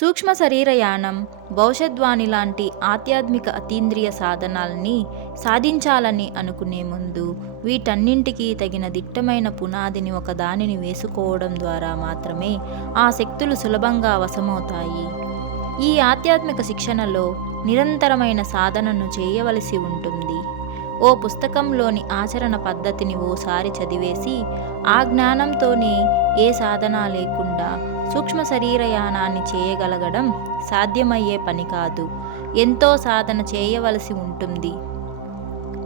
సూక్ష్మ శరీరయానం భవిష్యద్వాణి లాంటి ఆధ్యాత్మిక అతీంద్రియ సాధనాల్ని సాధించాలని అనుకునే ముందు వీటన్నింటికీ తగిన దిట్టమైన పునాదిని ఒక దానిని వేసుకోవడం ద్వారా మాత్రమే ఆ శక్తులు సులభంగా వశమవుతాయి. ఈ ఆధ్యాత్మిక శిక్షణలో నిరంతరమైన సాధనను చేయవలసి ఉంటుంది. ఓ పుస్తకంలోని ఆచరణ పద్ధతిని ఓసారి చదివేసి ఆ జ్ఞానంతోనే ఏ సాధన లేకుండా సూక్ష్మ శరీరయానాన్ని చేయగలగడం సాధ్యమయ్యే పని కాదు. ఎంతో సాధన చేయవలసి ఉంటుంది.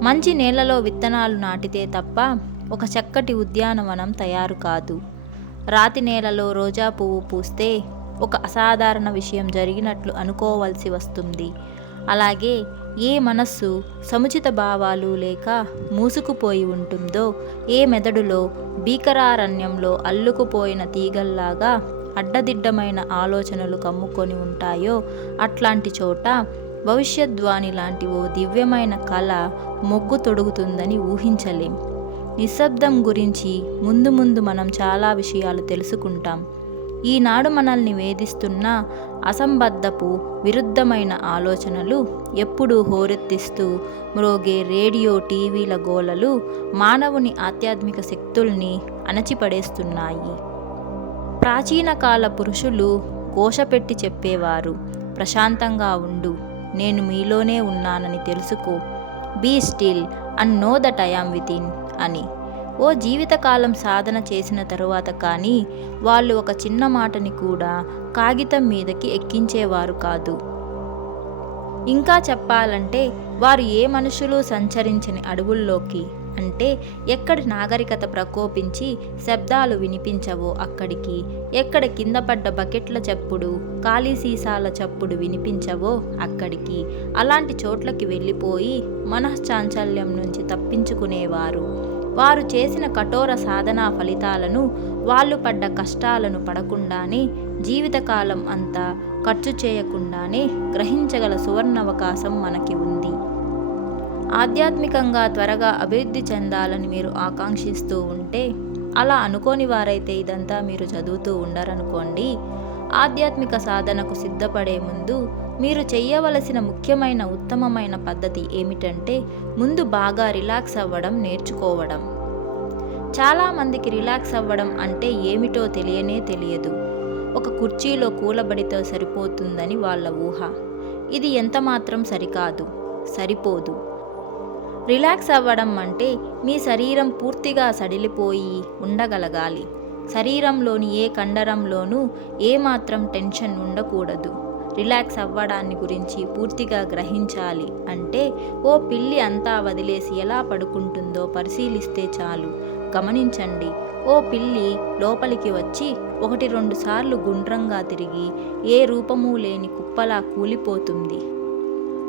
మంచి నేలలో విత్తనాలు నాటితే తప్ప ఒక చక్కటి ఉద్యానవనం తయారు కాదు. రాతి నేలలో రోజా పువ్వు పూస్తే ఒక అసాధారణ విషయం జరిగినట్లు అనుకోవలసి వస్తుంది. అలాగే ఏ మనస్సు సముచిత భావాలు లేక మూసుకుపోయి ఉంటుందో ఏ మెదడులో భీకరారణ్యంలో అల్లుకుపోయిన తీగల్లాగా అడ్డదిడ్డమైన ఆలోచనలు కమ్ముకొని ఉంటాయో అట్లాంటి చోట భవిష్యద్వాణి లాంటి ఓ దివ్యమైన కళ మొగ్గు తొడుగుతుందని ఊహించలేం. నిశ్శబ్దం గురించి ముందు ముందు మనం చాలా విషయాలు తెలుసుకుంటాం. ఈనాడు మనల్ని వేధిస్తున్న అసంబద్ధపు విరుద్ధమైన ఆలోచనలు ఎప్పుడూ హోరెత్తిస్తూ మ్రోగే రేడియో టీవీల గోలలు మానవుని ఆధ్యాత్మిక శక్తుల్ని అణచిపడేస్తున్నాయి. ప్రాచీన కాల పురుషులు కోశపెట్టి చెప్పేవారు ప్రశాంతంగా ఉండు నేను మీలోనే ఉన్నానని తెలుసుకో be still and know that I am within అని. ఓ జీవితకాలం సాధన చేసిన తరువాత కానీ వాళ్ళు ఒక చిన్న మాటని కూడా కాగితం మీదకి ఎక్కించేవారు కాదు. ఇంకా చెప్పాలంటే వారు ఏ మనుషులు సంచరించని అడవుల్లోకి అంటే ఎక్కడి నాగరికత ప్రకోపించి శబ్దాలు వినిపించవో అక్కడికి ఎక్కడ కింద పడ్డ బకెట్ల చప్పుడు ఖాళీ సీసాల చప్పుడు వినిపించవో అక్కడికి. అలాంటి చోట్లకి వెళ్ళిపోయి మనశ్చాంచల్యం నుంచి తప్పించుకునేవారు. వారు చేసిన కఠోర సాధనా ఫలితాలను వాళ్ళు పడ్డ కష్టాలను పడకుండానే జీవితకాలం అంతా ఖర్చు చేయకుండానే గ్రహించగల సువర్ణావకాశం మనకి ఉంది. ఆధ్యాత్మికంగా త్వరగా అభివృద్ధి చెందాలని మీరు ఆకాంక్షిస్తూ ఉంటే అలా అనుకోని వారైతే ఇదంతా మీరు చదువుతూ ఉండరనుకోండి. ఆధ్యాత్మిక సాధనకు సిద్ధపడే ముందు మీరు చేయవలసిన ముఖ్యమైన ఉత్తమమైన పద్ధతి ఏమిటంటే ముందు బాగా రిలాక్స్ అవ్వడం నేర్చుకోవడం. చాలామందికి రిలాక్స్ అవ్వడం అంటే ఏమిటో తెలియనే తెలియదు. ఒక కుర్చీలో కూలబడితో సరిపోతుందని వాళ్ళ ఊహ. ఇది ఎంతమాత్రం సరికాదు సరిపోదు. రిలాక్స్ అవ్వడం అంటే మీ శరీరం పూర్తిగా సడిలిపోయి ఉండగలగాలి. శరీరంలోని ఏ కండరంలోనూ ఏమాత్రం టెన్షన్ ఉండకూడదు. రిలాక్స్ అవ్వడాన్ని గురించి పూర్తిగా గ్రహించాలి అంటే ఓ పిల్లి అంతా వదిలేసి ఎలా పడుకుంటుందో పరిశీలిస్తే చాలు. గమనించండి ఓ పిల్లి లోపలికి వచ్చి ఒకటి రెండు సార్లు గుండ్రంగా తిరిగి ఏ రూపము లేని కుప్పలా కూలిపోతుంది.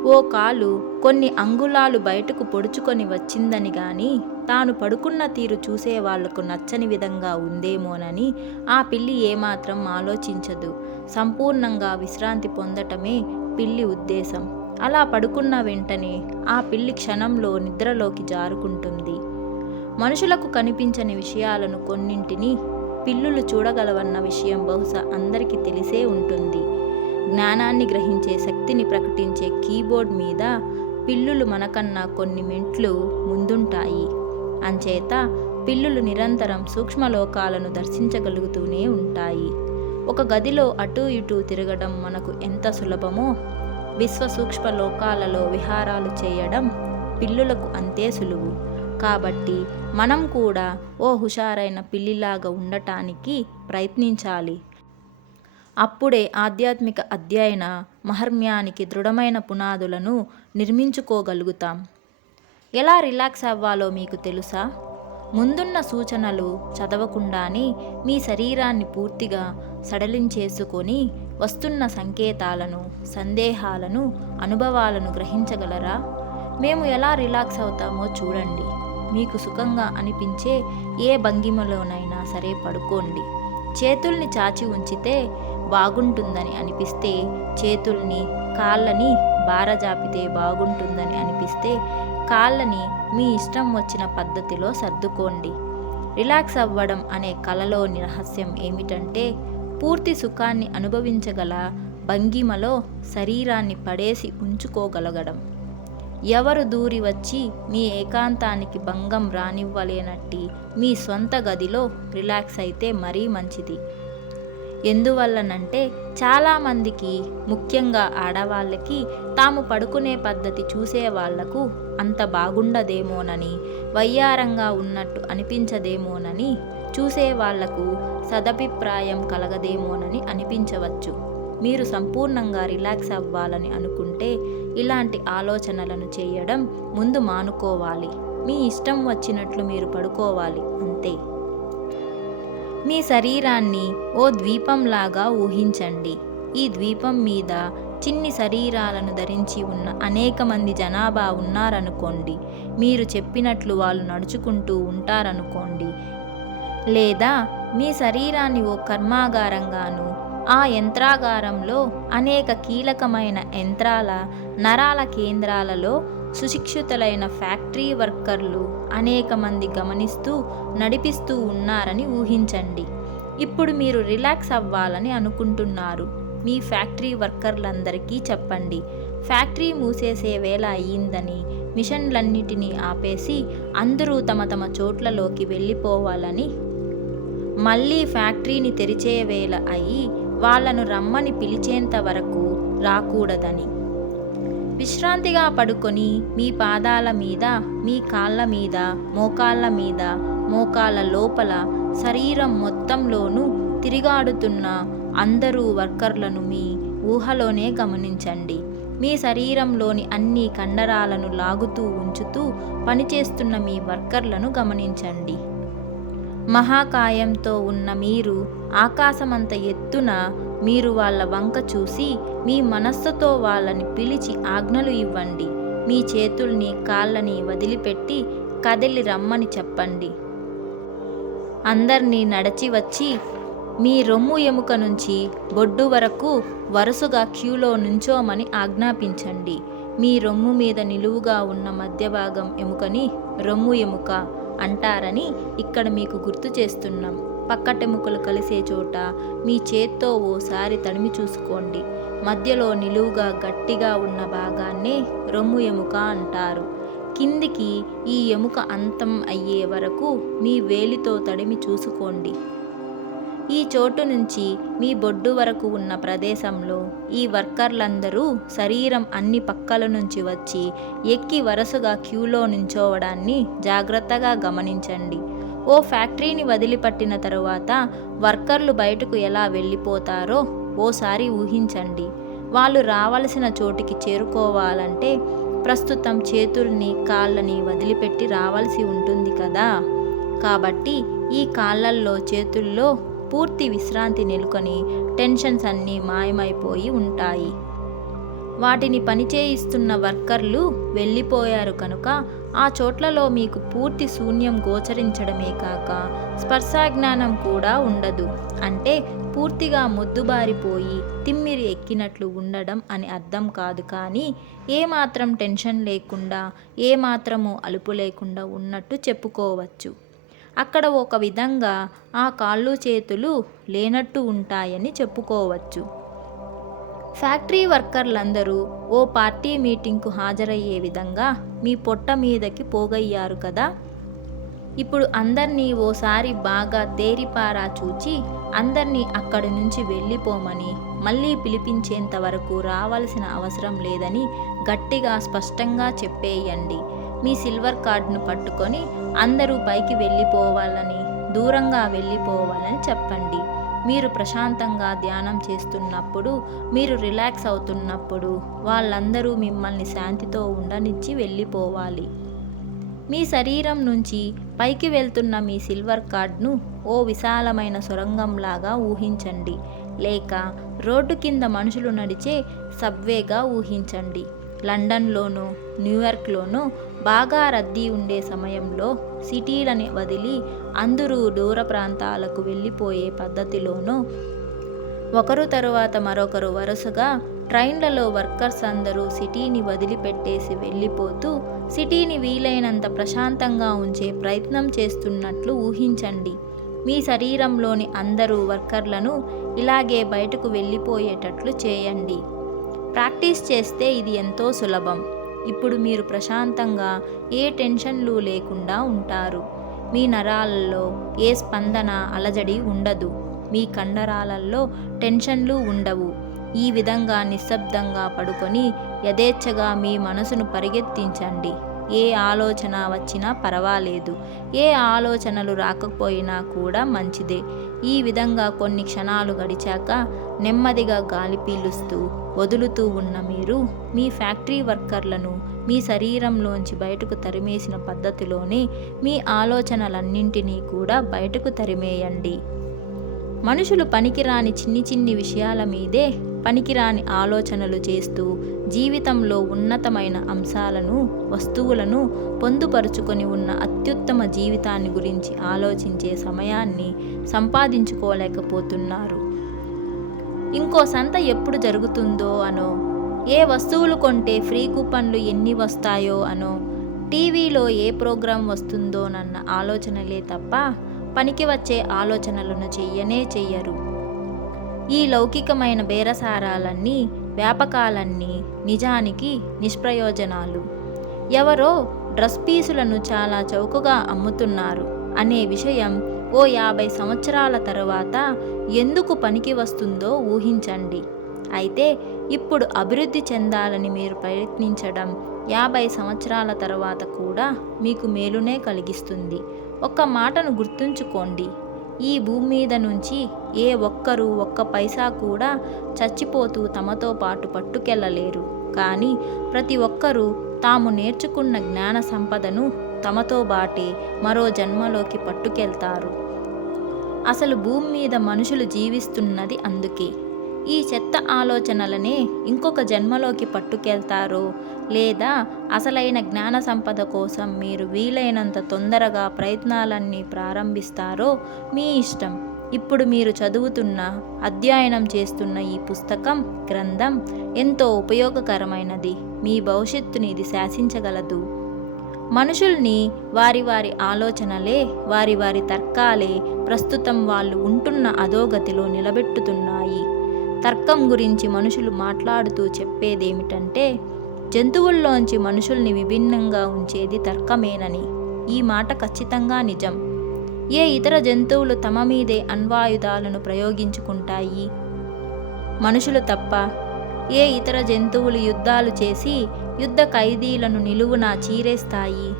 ఓ కాలు కొన్ని అంగుళాలు బయటకు పొడుచుకొని వచ్చిందని గాని తాను పడుకున్న తీరు చూసే వాళ్ళకు నచ్చని విధంగా ఉందేమోనని ఆ పిల్లి ఏమాత్రం ఆలోచించదు. సంపూర్ణంగా విశ్రాంతి పొందటమే పిల్లి ఉద్దేశం. అలా పడుకున్న వెంటనే ఆ పిల్లి క్షణంలో నిద్రలోకి జారుకుంటుంది. మనుషులకు కనిపించని విషయాలను కొన్నింటిని పిల్లులు చూడగలవన్న విషయం బహుశా అందరికీ తెలిసే ఉంటుంది. జ్ఞానాన్ని గ్రహించే శక్తిని ప్రకటించే కీబోర్డ్ మీద పిల్లులు మనకన్నా కొన్ని మింట్లు ముందుంటాయి. అంచేత పిల్లులు నిరంతరం సూక్ష్మలోకాలను దర్శించగలుగుతూనే ఉంటాయి. ఒక గదిలో అటూ ఇటూ తిరగడం మనకు ఎంత సులభమో విశ్వ సూక్ష్మ లోకాలలో విహారాలు చేయడం పిల్లులకు అంతే సులువు. కాబట్టి మనం కూడా ఓ హుషారైన పిల్లిలాగా ఉండటానికి ప్రయత్నించాలి. అప్పుడే ఆధ్యాత్మిక అధ్యయన మహర్మ్యానికి దృఢమైన పునాదులను నిర్మించుకోగలుగుతాం. ఎలా రిలాక్స్ అవ్వాలో మీకు తెలుసా? ముందున్న సూచనలు చదవకుండానే మీ శరీరాన్ని పూర్తిగా సడలించేసుకొని వస్తున్న సంకేతాలను సందేహాలను అనుభవాలను గ్రహించగలరా? మేము ఎలా రిలాక్స్ అవుతామో చూడండి. మీకు సుఖంగా అనిపించే ఏ భంగిమలోనైనా సరే పడుకోండి. చేతుల్ని చాచి ఉంచితే బాగుంటుందని అనిపిస్తే చేతుల్ని కాళ్ళని బారజాపితే బాగుంటుందని అనిపిస్తే కాళ్ళని మీ ఇష్టం వచ్చిన పద్ధతిలో సర్దుకోండి. రిలాక్స్ అవ్వడం అనే కళలోని రహస్యం ఏమిటంటే పూర్తి సుఖాన్ని అనుభవించగల భంగిమలో శరీరాన్ని పడేసి ఉంచుకోగలగడం. ఎవరు దూరి వచ్చి మీ ఏకాంతానికి భంగం రానివ్వలేనట్టి మీ సొంత గదిలో రిలాక్స్ అయితే మరీ మంచిది. ఎందువల్లనంటే చాలామందికి ముఖ్యంగా ఆడవాళ్ళకి తాము పడుకునే పద్ధతి చూసే వాళ్ళకు అంత బాగుండదేమోనని వయ్యారంగా ఉన్నట్టు అనిపించదేమోనని చూసే వాళ్ళకు సదభిప్రాయం కలగదేమోనని అనిపించవచ్చు. మీరు సంపూర్ణంగా రిలాక్స్ అవ్వాలని అనుకుంటే ఇలాంటి ఆలోచనలను చేయడం ముందు మానుకోవాలి. మీ ఇష్టం వచ్చినట్లు మీరు పడుకోవాలి అంతే. మీ శరీరాన్ని ఓ ద్వీపంలాగా ఊహించండి. ఈ ద్వీపం మీద చిన్ని శరీరాలను ధరించి ఉన్న అనేక మంది జనాభా ఉన్నారనుకోండి. మీరు చెప్పినట్లు వాళ్ళు నడుచుకుంటూ ఉంటారనుకోండి. లేదా మీ శరీరాన్ని ఓ కర్మాగారంగాను ఆ యంత్రాగారంలో అనేక కీలకమైన యంత్రాల నరాల కేంద్రాలలో సుశిక్షితులైన ఫ్యాక్టరీ వర్కర్లు అనేక మంది గమనిస్తూ నడిపిస్తూ ఉన్నారని ఊహించండి. ఇప్పుడు మీరు రిలాక్స్ అవ్వాలని అనుకుంటున్నారు. మీ ఫ్యాక్టరీ వర్కర్లందరికీ చెప్పండి. ఫ్యాక్టరీ మూసేసే వేళ అయ్యిందని మిషన్లన్నిటినీ ఆపేసి అందరూ తమ తమ చోట్లలోకి వెళ్ళిపోవాలని మళ్ళీ ఫ్యాక్టరీని తెరిచే వేళ అయి వాళ్ళను రమ్మని పిలిచేంత వరకు రాకూడదని. విశ్రాంతిగా పడుకొని మీ పాదాల మీద మీ కాళ్ళ మీద మోకాళ్ళ మీద మోకాళ్ళ లోపల శరీరం మొత్తంలోనూ తిరిగాడుతున్న అందరూ వర్కర్లను మీ ఊహలోనే గమనించండి. మీ శరీరంలోని అన్ని కండరాలను లాగుతూ ఉంచుతూ పనిచేస్తున్న మీ వర్కర్లను గమనించండి. మహాకాయంతో ఉన్న మీరు ఆకాశమంత ఎత్తున మీరు వాళ్ళ వంక చూసి మీ మనస్సుతో వాళ్ళని పిలిచి ఆజ్ఞలు ఇవ్వండి. మీ చేతుల్ని కాళ్ళని వదిలిపెట్టి కదిలి రమ్మని చెప్పండి. అందరినీ నడచి వచ్చి మీ రొమ్ము ఎముక నుంచి బొడ్డు వరకు వరుసగా క్యూలో నుంచోమని ఆజ్ఞాపించండి. మీ రొమ్ము మీద నిలువుగా ఉన్న మధ్య భాగం ఎముకని రొమ్ము ఎముక అంటారని ఇక్కడ మీకు గుర్తు చేస్తున్నాం. పక్కటెముకలు కలిసే చోట మీ చేత్తో ఓసారి తడిమి చూసుకోండి. మధ్యలో నిలువుగా గట్టిగా ఉన్న భాగాన్నే రొమ్ము ఎముక అంటారు. కిందికి ఈ ఎముక అంతం అయ్యే వరకు మీ వేలితో తడిమి చూసుకోండి. ఈ చోటు నుంచి మీ బొడ్డు వరకు ఉన్న ప్రదేశంలో ఈ వర్కర్లందరూ శరీరం అన్ని పక్కల నుంచి వచ్చి ఎక్కి వరుసగా క్యూలో నించోవడాన్ని జాగ్రత్తగా గమనించండి. ఓ ఫ్యాక్టరీని వదిలిపట్టిన తరువాత వర్కర్లు బయటకు ఎలా వెళ్ళిపోతారో ఓసారి ఊహించండి. వాళ్ళు రావలసిన చోటికి చేరుకోవాలంటే ప్రస్తుతం చేతుల్ని కాళ్ళని వదిలిపెట్టి రావాల్సి ఉంటుంది కదా? కాబట్టి ఈ కాళ్ళల్లో చేతుల్లో పూర్తి విశ్రాంతి నెలకొని టెన్షన్స్ అన్నీ మాయమైపోయి ఉంటాయి. వాటిని పనిచేయిస్తున్న వర్కర్లు వెళ్ళిపోయారు కనుక ఆ చోట్లలో మీకు పూర్తి శూన్యం గోచరించడమే కాక స్పర్శాజ్ఞానం కూడా ఉండదు. అంటే పూర్తిగా మొద్దుబారిపోయి తిమ్మిరి ఎక్కినట్లు ఉండడం అని అర్థం కాదు కానీ ఏమాత్రం టెన్షన్ లేకుండా ఏమాత్రము అలుపు లేకుండా ఉన్నట్టు చెప్పుకోవచ్చు. అక్కడ ఒక విధంగా ఆ కాళ్ళు చేతులు లేనట్టు ఉంటాయని చెప్పుకోవచ్చు. ఫ్యాక్టరీ వర్కర్లందరూ ఓ పార్టీ మీటింగ్కు హాజరయ్యే విధంగా మీ పొట్ట మీదకి పోగయ్యారు కదా? ఇప్పుడు అందరినీ ఓసారి బాగా తేరిపారా చూచి అందరినీ అక్కడి నుంచి వెళ్ళిపోమని మళ్ళీ పిలిపించేంత వరకు రావాల్సిన అవసరం లేదని గట్టిగా స్పష్టంగా చెప్పేయండి. మీ సిల్వర్ కార్డును పట్టుకొని అందరూ పైకి వెళ్ళిపోవాలని దూరంగా వెళ్ళిపోవాలని చెప్పండి. మీరు ప్రశాంతంగా ధ్యానం చేస్తున్నప్పుడు మీరు రిలాక్స్ అవుతున్నప్పుడు వాళ్ళందరూ మిమ్మల్ని శాంతితో ఉండనిచ్చి వెళ్ళిపోవాలి. మీ శరీరం నుంచి పైకి వెళ్తున్న మీ సిల్వర్ కార్డ్ను ఓ విశాలమైన సొరంగంలాగా ఊహించండి. లేక రోడ్డు కింద మనుషులు నడిచే సబ్వేగా ఊహించండి. లండన్లోనూ న్యూయార్క్లోనూ బాగా రద్దీ ఉండే సమయంలో సిటీలని వదిలి అందరూ దూర ప్రాంతాలకు వెళ్ళిపోయే పద్ధతిలోనూ ఒకరు తరువాత మరొకరు వరుసగా ట్రైన్లలో వర్కర్స్ అందరూ సిటీని వదిలిపెట్టేసి వెళ్ళిపోతూ సిటీని వీలైనంత ప్రశాంతంగా ఉంచే ప్రయత్నం చేస్తున్నట్లు ఊహించండి. మీ శరీరంలోని అందరూ వర్కర్లను ఇలాగే బయటకు వెళ్ళిపోయేటట్లు చేయండి. ప్రాక్టీస్ చేస్తే ఇది ఎంతో సులభం. ఇప్పుడు మీరు ప్రశాంతంగా ఏ టెన్షన్లు లేకుండా ఉంటారు. మీ నరాలలో ఏ స్పందన అలజడి ఉండదు. మీ కండరాలలో టెన్షన్లు ఉండవు. ఈ విధంగా నిశ్శబ్దంగా పడుకొని యథేచ్ఛగా మీ మనసును పరిగెత్తించండి. ఏ ఆలోచన వచ్చినా పర్వాలేదు. ఏ ఆలోచనలు రాకపోయినా కూడా మంచిదే. ఈ విధంగా కొన్ని క్షణాలు గడిచాక నెమ్మదిగా గాలి పీలుస్తూ వదులుతూ ఉన్న మీరు మీ ఫ్యాక్టరీ వర్కర్లను మీ శరీరంలోంచి బయటకు తరిమేసిన పద్ధతిలోనే మీ ఆలోచనలన్నింటినీ కూడా బయటకు తరిమేయండి. మనుషులు పనికిరాని చిన్ని చిన్ని విషయాల మీదే పనికిరాని ఆలోచనలు చేస్తూ జీవితంలో ఉన్నతమైన అంశాలను వస్తువులను పొందుపరుచుకొని ఉన్న అత్యుత్తమ జీవితాన్ని గురించి ఆలోచించే సమయాన్ని సంపాదించుకోలేకపోతున్నారు. ఇంకో సంత ఎప్పుడు జరుగుతుందో అనో. ఏ వస్తువులు కొంటే ఫ్రీ కూపన్లు ఎన్ని వస్తాయో అనో. టీవీలో ఏ ప్రోగ్రాం వస్తుందోనన్న ఆలోచనలే తప్ప పనికి వచ్చే ఆలోచనలను చెయ్యనే చెయ్యరు. ఈ లౌకికమైన బేరసారాలన్నీ వ్యాపకాలన్నీ నిజానికి నిష్ప్రయోజనాలు. ఎవరో డ్రెస్ పీసులను చాలా చౌకగా అమ్ముతున్నారు అనే విషయం ఓ యాభై సంవత్సరాల తరువాత ఎందుకు పనికి వస్తుందో ఊహించండి. అయితే ఇప్పుడు అభివృద్ధి చెందాలని మీరు ప్రయత్నించడం యాభై సంవత్సరాల తర్వాత కూడా మీకు మేలునే కలిగిస్తుంది. ఒక్క మాటను గుర్తుంచుకోండి. ఈ భూమి మీద నుంచి ఏ ఒక్కరూ ఒక్క పైసా కూడా చచ్చిపోతూ తమతో పాటు పట్టుకెళ్ళలేరు కానీ ప్రతి ఒక్కరూ తాము నేర్చుకున్న జ్ఞాన సంపదను తమతో బాటే మరో జన్మలోకి పట్టుకెళ్తారు. అసలు భూమి మీద మనుషులు జీవిస్తున్నది అందుకే. ఈ చెత్త ఆలోచనలనే ఇంకొక జన్మలోకి పట్టుకెళ్తారో లేదా అసలైన జ్ఞాన సంపద కోసం మీరు వీలైనంత తొందరగా ప్రయత్నాలన్నీ ప్రారంభిస్తారో మీ ఇష్టం. ఇప్పుడు మీరు చదువుతున్న అధ్యయనం చేస్తున్న ఈ పుస్తకం గ్రంథం ఎంతో ఉపయోగకరమైనది. మీ భవిష్యత్తుని ఇది శాసించగలదు. మనుషుల్ని వారి వారి ఆలోచనలే వారి వారి తర్కాలే ప్రస్తుతం వాళ్ళు ఉంటున్న అధోగతిలో నిలబెట్టుతున్నాయి. తర్కం గురించి మనుషులు మాట్లాడుతూ చెప్పేదేమిటంటే జంతువుల్లోంచి మనుషుల్ని విభిన్నంగా ఉంచేది తర్కమేనని. ఈ మాట ఖచ్చితంగా నిజం. ఏ ఇతర జంతువులు తమ మీదే అణ్వాయుధాలను ప్రయోగించుకుంటాయి? మనుషులు తప్ప ఏ ఇతర జంతువులు యుద్ధాలు చేసి యుద్ధ ఖైదీలను నిలువునా చీరేస్తాయి.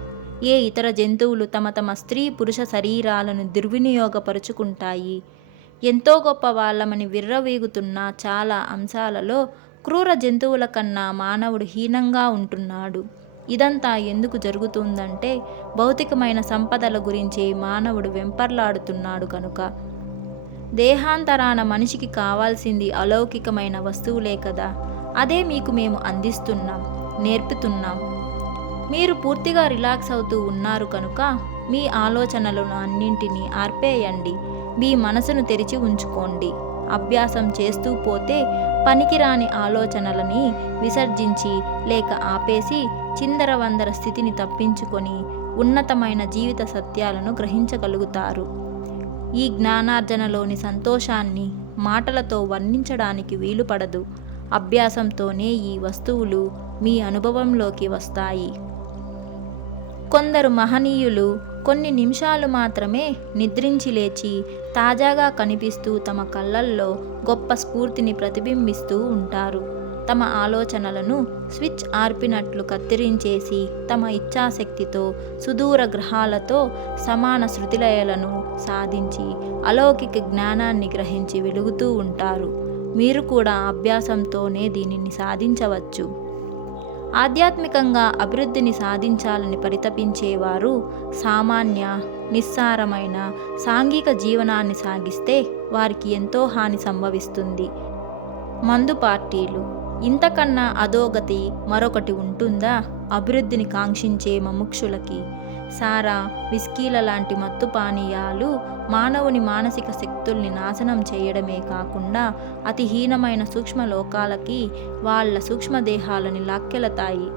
ఏ ఇతర జంతువులు తమ తమ స్త్రీ పురుష శరీరాలను దుర్వినియోగపరుచుకుంటాయి. ఎంతో గొప్ప వాళ్ళమని విర్రవీగుతున్న చాలా అంశాలలో క్రూర జంతువుల కన్నా మానవుడు హీనంగా ఉంటున్నాడు. ఇదంతా ఎందుకు జరుగుతుందంటే భౌతికమైన సంపదల గురించి మానవుడు వెంపర్లాడుతున్నాడు కనుక. దేహాంతరాన మనిషికి కావాల్సింది అలౌకికమైన వస్తువులే కదా. అదే మీకు మేము అందిస్తున్నాం. నేర్పుతున్నాం. మీరు పూర్తిగా రిలాక్స్ అవుతూ ఉన్నారు కనుక మీ ఆలోచనలను అన్నింటినీ ఆర్పేయండి. మీ మనసును తెరిచి ఉంచుకోండి. అభ్యాసం చేస్తూ పోతే పనికిరాని ఆలోచనలని విసర్జించి లేక ఆపేసి చిందరవందర స్థితిని తప్పించుకొని ఉన్నతమైన జీవిత సత్యాలను గ్రహించగలుగుతారు. ఈ జ్ఞానార్జనలోని సంతోషాన్ని మాటలతో వర్ణించడానికి వీలుపడదు. అభ్యాసంతోనే ఈ వస్తువులు మీ అనుభవంలోకి వస్తాయి. కొందరు మహనీయులు కొన్ని నిమిషాలు మాత్రమే నిద్రించి లేచి తాజాగా కనిపిస్తూ తమ కళ్ళల్లో గొప్ప స్ఫూర్తిని ప్రతిబింబిస్తూ ఉంటారు. తమ ఆలోచనలను స్విచ్ ఆర్పినట్లు కత్తిరించేసి తమ ఇచ్ఛాశక్తితో సుదూర గ్రహాలతో సమాన శృతిలయలను సాధించి అలౌకిక జ్ఞానాన్ని గ్రహించి వెలుగుతూ ఉంటారు. మీరు కూడా అభ్యాసంతోనే దీనిని సాధించవచ్చు. ఆధ్యాత్మికంగా అభివృద్ధిని సాధించాలని పరితపించేవారు సామాన్య నిస్సారమైన సాంఘిక జీవనాన్ని సాగిస్తే వారికి ఎంతో హాని సంభవిస్తుంది. మందు పార్టీలు. ఇంతకన్నా అధోగతి మరొకటి ఉంటుందా? అభివృద్ధిని కాంక్షించే మముక్షులకి సారా విస్కీల లాంటి మత్తు పానీయాలు మానవుని మానసిక శక్తుల్ని నాశనం చేయడమే కాకుండా అతి హీనమైన సూక్ష్మ లోకాలకి వాళ్ళ సూక్ష్మదేహాలని లాక్కెలతాయి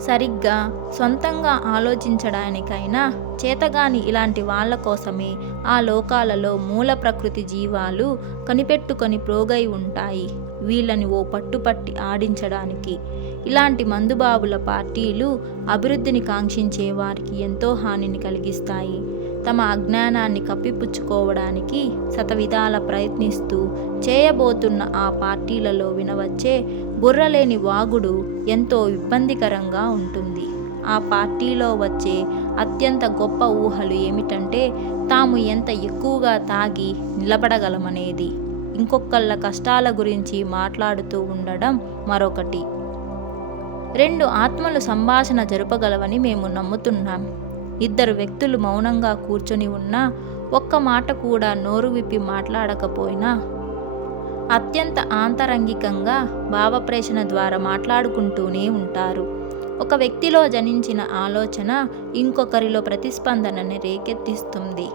సరిగ్గా సొంతంగా ఆలోచించడానికైనా చేతగాని ఇలాంటి వాళ్ళ కోసమే ఆ లోకాలలో మూల ప్రకృతి జీవాలు కనిపెట్టుకొని ప్రోగై ఉంటాయి. వీళ్ళని ఓ పట్టుపట్టి ఆడించడానికి ఇలాంటి మందుబాబుల పార్టీలు అభివృద్ధిని కాంక్షించే వారికి ఎంతో హానిని కలిగిస్తాయి. తమ అజ్ఞానాన్ని కప్పిపుచ్చుకోవడానికి శతవిధాల ప్రయత్నిస్తూ చేయబోతున్న ఆ పార్టీలలో వినవచ్చే బుర్రలేని వాగుడు ఎంతో ఇబ్బందికరంగా ఉంటుంది. ఆ పార్టీలో వచ్చే అత్యంత గొప్ప ఊహలు ఏమిటంటే తాము ఎంత ఎక్కువగా తాగి నిలబడగలమనేది. ఇంకొకళ్ళ కష్టాల గురించి మాట్లాడుతూ ఉండడం మరొకటి. రెండు ఆత్మలు సంభాషణ జరపగలవని మేము నమ్ముతున్నాం. ఇద్దరు వ్యక్తులు మౌనంగా కూర్చొని ఉన్నా ఒక్క మాట కూడా నోరు విప్పి మాట్లాడకపోయినా అత్యంత ఆంతరంగికంగా భావప్రేషణ ద్వారా మాట్లాడుకుంటూనే ఉంటారు. ఒక వ్యక్తిలో జనించిన ఆలోచన ఇంకొకరిలో ప్రతిస్పందనని రేకెత్తిస్తుంది.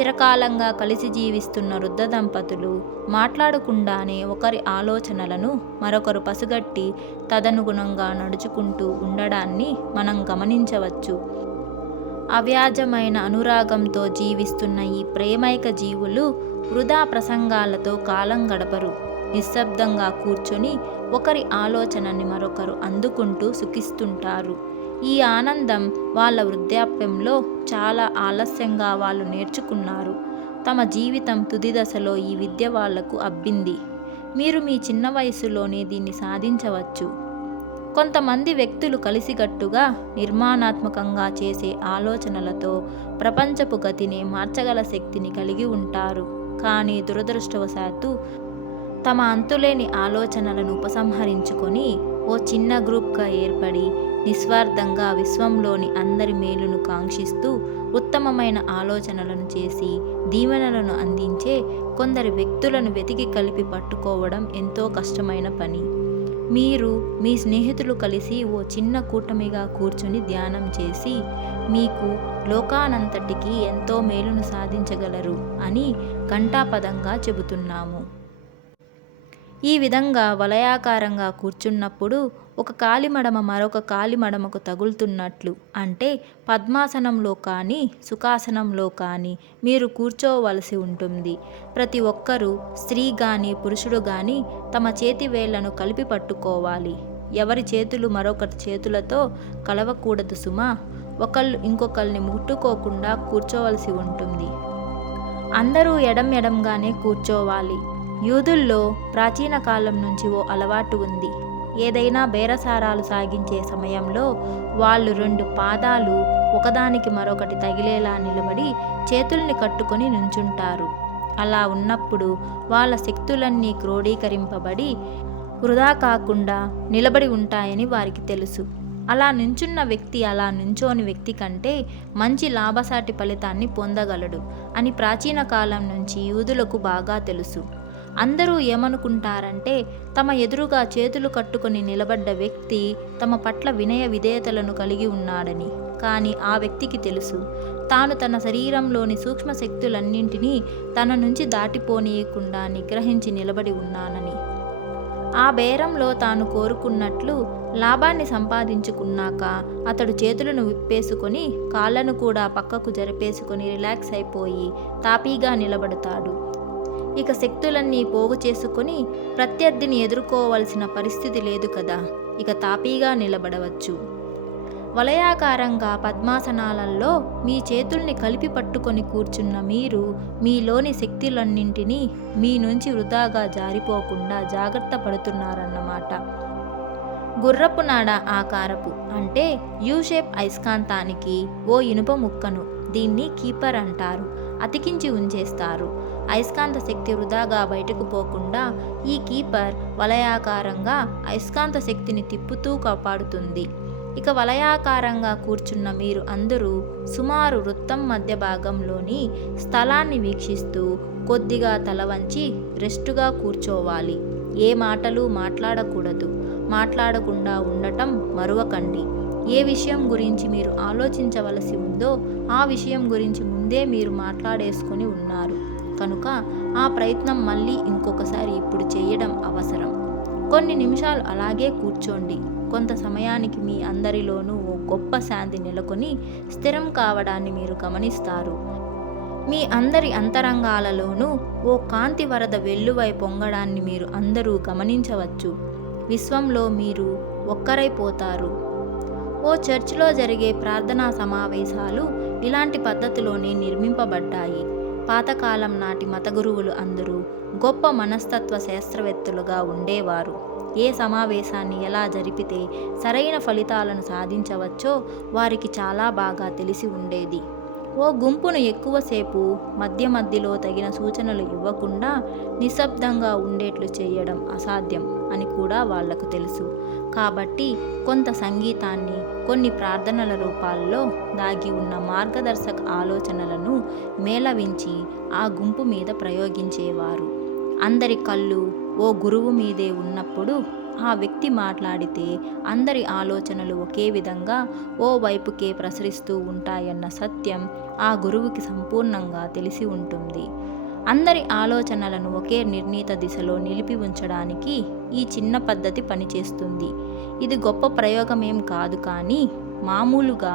చిరకాలంగా కలిసి జీవిస్తున్న వృద్ధ దంపతులు మాట్లాడకుండానే ఒకరి ఆలోచనలను మరొకరు పసుగట్టి తదనుగుణంగా నడుచుకుంటూ ఉండడాన్ని మనం గమనించవచ్చు. అవ్యాజమైన అనురాగంతో జీవిస్తున్న ఈ ప్రేమైక జీవులు వృధా ప్రసంగాలతో కాలం గడపరు. నిశ్శబ్దంగా కూర్చొని ఒకరి ఆలోచనని మరొకరు అందుకుంటూ సుఖిస్తుంటారు. ఈ ఆనందం వాళ్ళ వృద్ధాప్యంలో చాలా ఆలస్యంగా వాళ్ళు నేర్చుకున్నారు. తమ జీవితం తుది దశలో ఈ విద్య వాళ్ళకు అబ్బింది. మీరు మీ చిన్న వయసులోనే దీన్ని సాధించవచ్చు. కొంతమంది వ్యక్తులు కలిసికట్టుగా నిర్మాణాత్మకంగా చేసే ఆలోచనలతో ప్రపంచపు గతిని మార్చగల శక్తిని కలిగి ఉంటారు. కానీ దురదృష్టవశాత్తు తమ అంతులేని ఆలోచనలను ఉపసంహరించుకొని ఓ చిన్న గ్రూప్గా ఏర్పడి నిస్వార్థంగా విశ్వంలోని అందరి మేలును కాంక్షిస్తూ ఉత్తమమైన ఆలోచనలను చేసి దీవెనలను అందించే కొందరి వ్యక్తులను వెతికి కలిపి పట్టుకోవడం ఎంతో కష్టమైన పని. మీరు మీ స్నేహితులు కలిసి ఓ చిన్న కూటమిగా కూర్చుని ధ్యానం చేసి మీకు లోకానంతటికి ఎంతో మేలును సాధించగలరు అని ఘంటాపదంగా చెబుతున్నాము. ఈ విధంగా వలయాకారంగా కూర్చున్నప్పుడు ఒక కాలి మడమ మరొక కాలి మడమకు తగులుతున్నట్లు అంటే పద్మాసనంలో కానీ సుఖాసనంలో కానీ మీరు కూర్చోవలసి ఉంటుంది. ప్రతి ఒక్కరూ స్త్రీ కానీ పురుషుడు కానీ తమ చేతి వేళ్ళను కలిపి పట్టుకోవాలి. ఎవరి చేతులు మరొకరి చేతులతో కలవకూడదు సుమా. ఒకళ్ళు ఇంకొకరిని ముట్టుకోకుండా కూర్చోవలసి ఉంటుంది. అందరూ ఎడం ఎడంగానే కూర్చోవాలి. యూదుల్లో ప్రాచీన కాలం నుంచి ఓ అలవాటు ఉంది. ఏదైనా బేరసారాలు సాగించే సమయంలో వాళ్ళు రెండు పాదాలు ఒకదానికి మరొకటి తగిలేలా నిలబడి చేతుల్ని కట్టుకొని నుంచుంటారు. అలా ఉన్నప్పుడు వాళ్ళ శక్తులన్నీ క్రోడీకరింపబడి వృధా కాకుండా నిలబడి ఉంటాయని వారికి తెలుసు. అలా నుంచున్న వ్యక్తి అలా నుంచోని వ్యక్తి కంటే మంచి లాభసాటి ఫలితాన్ని పొందగలడు అని ప్రాచీన కాలం నుంచి యూదులకు బాగా తెలుసు. అందరూ ఏమనుకుంటారంటే తమ ఎదురుగా చేతులు కట్టుకొని నిలబడ్డ వ్యక్తి తమ పట్ల వినయ విధేయతలను కలిగి ఉన్నాడని. కానీ ఆ వ్యక్తికి తెలుసు తాను తన శరీరంలోని సూక్ష్మ శక్తులన్నింటినీ తన నుంచి దాటిపోనీయకుండా నిగ్రహించి నిలబడి ఉన్నానని. ఆ బేరంలో తాను కోరుకున్నట్లు లాభాన్ని సంపాదించుకున్నాక అతడు చేతులను విప్పేసుకొని కాళ్ళను కూడా పక్కకు జరిపేసుకొని రిలాక్స్ అయిపోయి తాపీగా నిలబడతాడు. ఇక శక్తులన్నీ పోగు చేసుకొని ప్రత్యర్థిని ఎదుర్కోవలసిన పరిస్థితి లేదు కదా. ఇక తాపీగా నిలబడవచ్చు. వలయాకారంగా పద్మాసనాలలో మీ చేతుల్ని కలిపి పట్టుకొని కూర్చున్న మీరు మీలోని శక్తులన్నింటినీ మీ నుంచి వృధాగా జారిపోకుండా జాగ్రత్త పడుతున్నారన్నమాట. గుర్రపు నాడ ఆకారపు అంటే యూ షేప్ అయస్కాంతానికి ఓ ఇనుప ముక్కను దీన్ని కీపర్ అంటారు. అతికించి ఉంచేస్తారు. అయస్కాంత శక్తి వృధాగా బయటకు పోకుండా ఈ కీపర్ వలయాకారంగా అయస్కాంత శక్తిని తిప్పుతూ కాపాడుతుంది. ఇక వలయాకారంగా కూర్చున్న మీరు అందరూ సుమారు వృత్తం మధ్య భాగంలోని స్థలాన్ని వీక్షిస్తూ కొద్దిగా తల వంచి రెస్టుగా కూర్చోవాలి. ఏ మాటలు మాట్లాడకూడదు. మాట్లాడకుండా ఉండటం మరువకండి. ఏ విషయం గురించి మీరు ఆలోచించవలసి ఉందో ఆ విషయం గురించి ముందే మీరు మాట్లాడేసుకొని ఉన్నారు. కనుక ఆ ప్రయత్నం మళ్ళీ ఇంకొకసారి ఇప్పుడు చేయడం అవసరం. కొన్ని నిమిషాలు అలాగే కూర్చోండి. కొంత సమయానికి మీ అందరిలోనూ ఓ గొప్ప శాంతి నెలకొని స్థిరం కావడాన్ని మీరు గమనిస్తారు. మీ అందరి అంతరంగాలలోనూ ఓ కాంతి వరద వెల్లువై పొంగడాన్ని మీరు అందరూ గమనించవచ్చు. విశ్వంలో మీరు ఒక్కరైపోతారు. ఓ చర్చిలో జరిగే ప్రార్థనా సమావేశాలు ఇలాంటి పద్ధతిలోనే నిర్మింపబడ్డాయి. పాతకాలం నాటి మత గురువులు అందరూ గొప్ప మనస్తత్వ శాస్త్రవేత్తలుగా ఉండేవారు. ఏ సమావేశాన్ని ఎలా జరిపితే సరైన ఫలితాలను సాధించవచ్చో వారికి చాలా బాగా తెలిసి ఉండేది. ఓ గుంపును ఎక్కువసేపు మధ్య మధ్యలో తగిన సూచనలు ఇవ్వకుండా నిశ్శబ్దంగా ఉండేట్లు చేయడం అసాధ్యం. అని కూడా వాళ్ళకు తెలుసు. కాబట్టి కొంత సంగీతాన్ని కొన్ని ప్రార్థనల రూపాల్లో దాగి ఉన్న మార్గదర్శక ఆలోచనలను మేళవించి ఆ గుంపు మీద ప్రయోగించేవారు. అందరి కళ్ళు ఓ గురువు మీదే ఉన్నప్పుడు ఆ వ్యక్తి మాట్లాడితే అందరి ఆలోచనలు ఒకే విధంగా ఓ వైపుకే ప్రసరిస్తూ ఉంటాయన్న సత్యం ఆ గురువుకి సంపూర్ణంగా తెలిసి ఉంటుంది. అందరి ఆలోచనలను ఒకే నిర్ణీత దిశలో నిలిపి ఉంచడానికి ఈ చిన్న పద్ధతి పనిచేస్తుంది. ఇది గొప్ప ప్రయోగమేం కాదు కానీ మామూలుగా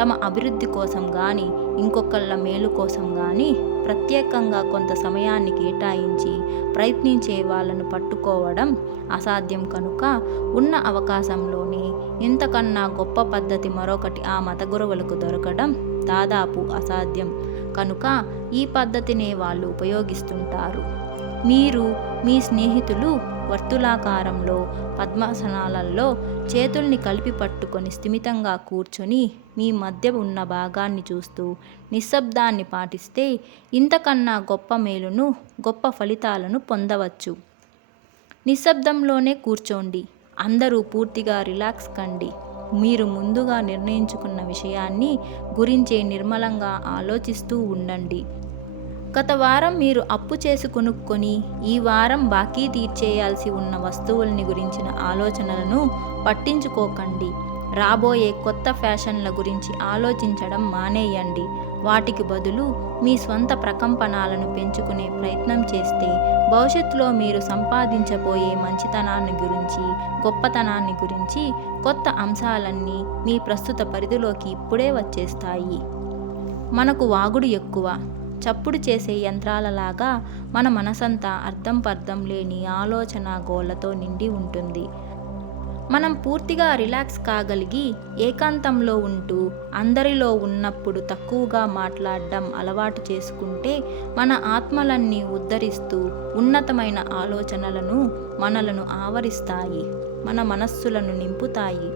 తమ అభివృద్ధి కోసం కానీ ఇంకొకళ్ళ మేలు కోసం కానీ ప్రత్యేకంగా కొంత సమయాన్ని కేటాయించి ప్రయత్నించే వాళ్ళను పట్టుకోవడం అసాధ్యం కనుక ఉన్న అవకాశంలోనే ఇంతకన్నా గొప్ప పద్ధతి మరొకటి ఆ మత గురువులకు దొరకడం దాదాపు అసాధ్యం. కనుక ఈ పద్ధతినే వాళ్ళు ఉపయోగిస్తుంటారు. మీరు మీ స్నేహితులు వర్తులాకారంలో పద్మాసనాలలో చేతుల్ని కలిపి పట్టుకొని స్థిమితంగా కూర్చొని మీ మధ్య ఉన్న భాగాన్ని చూస్తూ నిశ్శబ్దాన్ని పాటిస్తే ఇంతకన్నా గొప్ప మేలును గొప్ప ఫలితాలను పొందవచ్చు. నిశ్శబ్దంలోనే కూర్చోండి. అందరూ పూర్తిగా రిలాక్స్ కండి. మీరు ముందుగా నిర్ణయించుకున్న విషయాన్ని గురించే నిర్మలంగా ఆలోచిస్తూ ఉండండి. గత వారం మీరు అప్పు చేసి కొనుక్కొని ఈ వారం బాకీ తీర్చేయాల్సి ఉన్న వస్తువుల్ని గురించిన ఆలోచనలను పట్టించుకోకండి. రాబోయే కొత్త ఫ్యాషన్ల గురించి ఆలోచించడం మానేయండి. వాటికి బదులు మీ స్వంత ప్రకంపనాలను పెంచుకునే ప్రయత్నం చేస్తే భవిష్యత్తులో మీరు సంపాదించబోయే మంచితనాన్ని గురించి గొప్పతనాన్ని గురించి కొత్త అంశాలన్నీ మీ ప్రస్తుత పరిధిలోకి ఇప్పుడే వచ్చేస్తాయి. మనకు వాగుడు ఎక్కువ. చప్పుడు చేసే యంత్రాలలాగా మన మనసంతా అర్థం పర్థం లేని ఆలోచన గోళ్ళతో నిండి ఉంటుంది. మనం పూర్తిగా రిలాక్స్ కాగలిగి ఏకాంతంలో ఉంటూ అందరిలో ఉన్నప్పుడు తక్కువగా మాట్లాడడం అలవాటు చేసుకుంటే మన ఆత్మలన్నీ ఉద్ధరిస్తూ ఉన్నతమైన ఆలోచనలను మనలను ఆవరిస్తాయి మన మనస్సులను నింపుతాయి.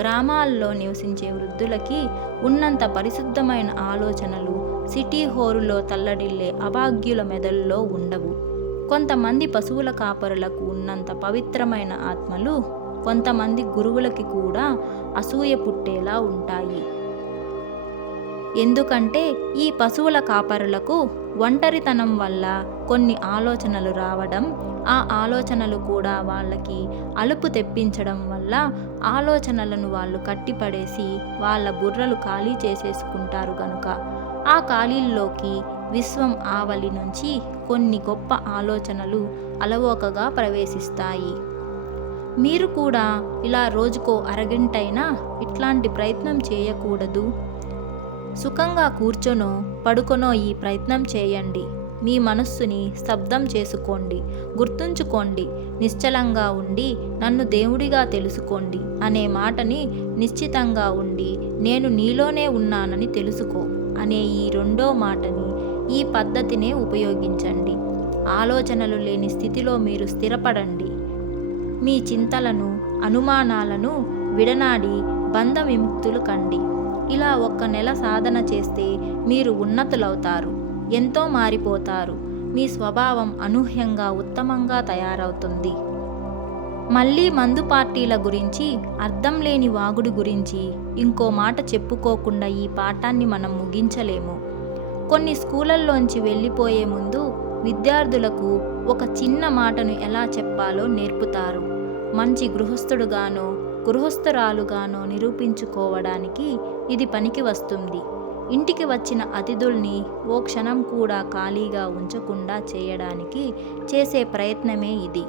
గ్రామాల్లో నివసించే వృద్ధులకి ఉన్నంత పరిశుద్ధమైన ఆలోచనలు సిటీ హోరులో తల్లడిల్లే అభాగ్యుల మెదల్లో ఉండవు. కొంతమంది పశువుల కాపరులకు ఉన్నంత పవిత్రమైన ఆత్మలు కొంతమంది గురువులకి కూడా అసూయ పుట్టేలా ఉంటాయి. ఎందుకంటే ఈ పశువుల కాపరులకు ఒంటరితనం వల్ల కొన్ని ఆలోచనలు రావడం ఆ ఆలోచనలు కూడా వాళ్ళకి అలుపు తెప్పించడం వల్ల ఆలోచనలను వాళ్ళు కట్టిపడేసి వాళ్ళ బుర్రలు ఖాళీ చేసేసుకుంటారు కనుక ఆ ఖాళీల్లోకి విశ్వం ఆవలి నుంచి కొన్ని గొప్ప ఆలోచనలు అలవోకగా ప్రవేశిస్తాయి. మీరు కూడా ఇలా రోజుకో అరగంటైనా ఇట్లాంటి ప్రయత్నం చేయకూడదు. సుఖంగా కూర్చొనో పడుకొనో ఈ ప్రయత్నం చేయండి. మీ మనస్సుని స్తబ్దం చేసుకోండి గుర్తుంచుకోండి నిశ్చలంగా ఉండి నన్ను దేవుడిగా తెలుసుకోండి అనే మాటని నిశ్చితంగా ఉండి నేను నీలోనే ఉన్నానని తెలుసుకో. అనే ఈ రెండో మాటని ఈ పద్ధతినే ఉపయోగించండి. ఆలోచనలు లేని స్థితిలో మీరు స్థిరపడండి. మీ చింతలను అనుమానాలను విడనాడి బంధ విముక్తులు కండి. ఇలా ఒక్క నెల సాధన చేస్తే మీరు ఉన్నతులవుతారు. ఎంతో మారిపోతారు. మీ స్వభావం అనూహ్యంగా ఉత్తమంగా తయారవుతుంది. మళ్ళీ మందు పార్టీల గురించి అర్థం లేని వాగుడు గురించి ఇంకో మాట చెప్పుకోకుండా ఈ పాఠాన్ని మనం ముగించలేము. కొన్ని స్కూళ్ళల్లోంచి వెళ్ళిపోయే ముందు విద్యార్థులకు ఒక చిన్న మాటను ఎలా చెప్పాలో నేర్పుతారు. మంచి గృహస్థుడుగానో గృహస్థురాలుగానో నిరూపించుకోవడానికి ఇది పనికి వస్తుంది. ఇంటికి వచ్చిన అతిథుల్ని ఓ క్షణం కూడా ఖాళీగా ఉంచకుండా చేయడానికి చేసే ప్రయత్నమే ఇది.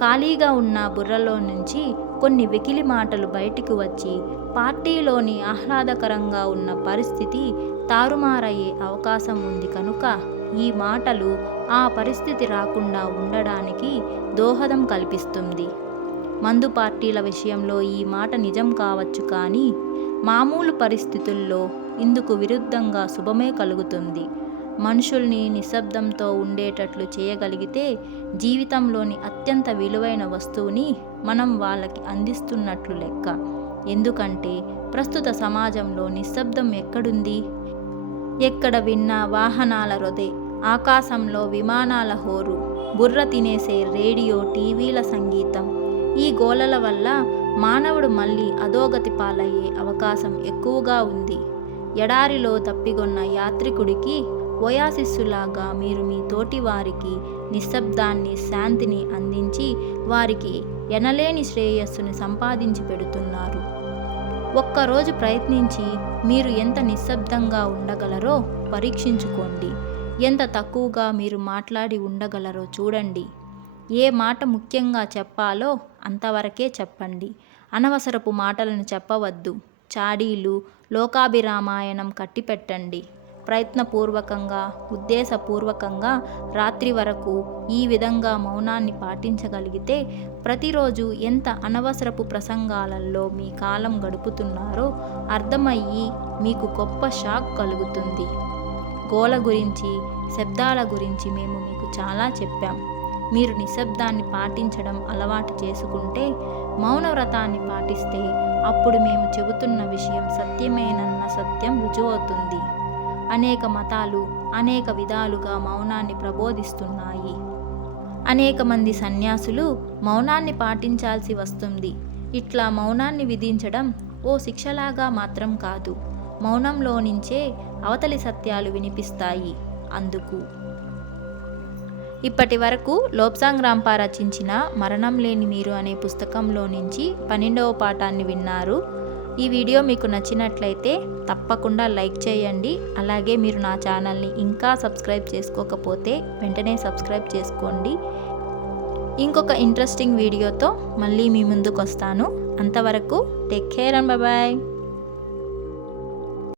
ఖాళీగా ఉన్న బుర్రలో నుంచి కొన్ని వెకిలి మాటలు బయటికి వచ్చి పార్టీలోని ఆహ్లాదకరంగా ఉన్న పరిస్థితి తారుమారయ్యే అవకాశం ఉంది కనుక ఈ మాటలు ఆ పరిస్థితి రాకుండా ఉండడానికి దోహదం కల్పిస్తుంది. మందు పార్టీల విషయంలో ఈ మాట నిజం కావచ్చు కానీ మామూలు పరిస్థితుల్లో ఇందుకు విరుద్ధంగా శుభమే కలుగుతుంది. మనుషుల్ని నిశ్శబ్దంతో ఉండేటట్లు చేయగలిగితే జీవితంలోని అత్యంత విలువైన వస్తువుని మనం వాళ్ళకి అందిస్తున్నట్లు లెక్క. ఎందుకంటే ప్రస్తుత సమాజంలో నిశ్శబ్దం ఎక్కడుంది? ఎక్కడ విన్నా వాహనాల రొదే ఆకాశంలో విమానాల హోరు బుర్ర తినేసే రేడియో టీవీల సంగీతం. ఈ గోలల వల్ల మానవుడు మళ్ళీ అధోగతి పాలయ్యే అవకాశం ఎక్కువగా ఉంది. ఎడారిలో తప్పిగొన్న యాత్రికుడికి ఓయాసిస్సులాగా మీరు మీ తోటి వారికి నిశ్శబ్దాన్ని శాంతిని అందించి వారికి ఎనలేని శ్రేయస్సుని సంపాదించి పెడుతున్నారు. ఒక్కరోజు ప్రయత్నించి మీరు ఎంత నిశ్శబ్దంగా ఉండగలరో పరీక్షించుకోండి. ఎంత తక్కువగా మీరు మాట్లాడి ఉండగలరో చూడండి. ఏ మాట ముఖ్యంగా చెప్పాలో అంతవరకే చెప్పండి. అనవసరపు మాటలను చెప్పవద్దు. చాడీలు లోకాభిరామాయణం కట్టిపెట్టండి. ప్రయత్నపూర్వకంగా ఉద్దేశపూర్వకంగా రాత్రి వరకు ఈ విధంగా మౌనాన్ని పాటించగలిగితే ప్రతిరోజు ఎంత అనవసరపు ప్రసంగాలలో మీ కాలం గడుపుతున్నారో అర్థమయ్యి మీకు గొప్ప షాక్ కలుగుతుంది. గోల గురించి శబ్దాల గురించి మేము మీకు చాలా చెప్పాం. మీరు నిశ్శబ్దాన్ని పాటించడం అలవాటు చేసుకుంటే మౌనవ్రతాన్ని పాటిస్తే అప్పుడు మేము చెబుతున్న విషయం సత్యమేనన్న సత్యం రుజువవుతుంది. అనేక మతాలు అనేక విధాలుగా మౌనాన్ని ప్రబోధిస్తున్నాయి. అనేక మంది సన్యాసులు మౌనాన్ని పాటించాల్సి వస్తుంది. ఇట్లా మౌనాన్ని విధించడం ఓ శిక్షలాగా మాత్రం కాదు. మౌనంలో నుంచే అవతలి సత్యాలు వినిపిస్తాయి అందుకు. ఇప్పటి వరకు లోప్సాంగ్ రాంపా రచించిన మరణం లేని మీరు అనే పుస్తకంలో నుంచి పన్నెండవ పాఠాన్ని విన్నారు. ఈ వీడియో మీకు నచ్చినట్లయితే తప్పకుండా లైక్ చేయండి. అలాగే మీరు నా ఛానల్ని ఇంకా సబ్స్క్రైబ్ చేసుకోకపోతే వెంటనే సబ్స్క్రైబ్ చేసుకోండి. ఇంకొక ఇంట్రెస్టింగ్ వీడియోతో మళ్ళీ మీ ముందుకు వస్తాను అంతవరకు టేక్ కేర్ అండ్ బాయ్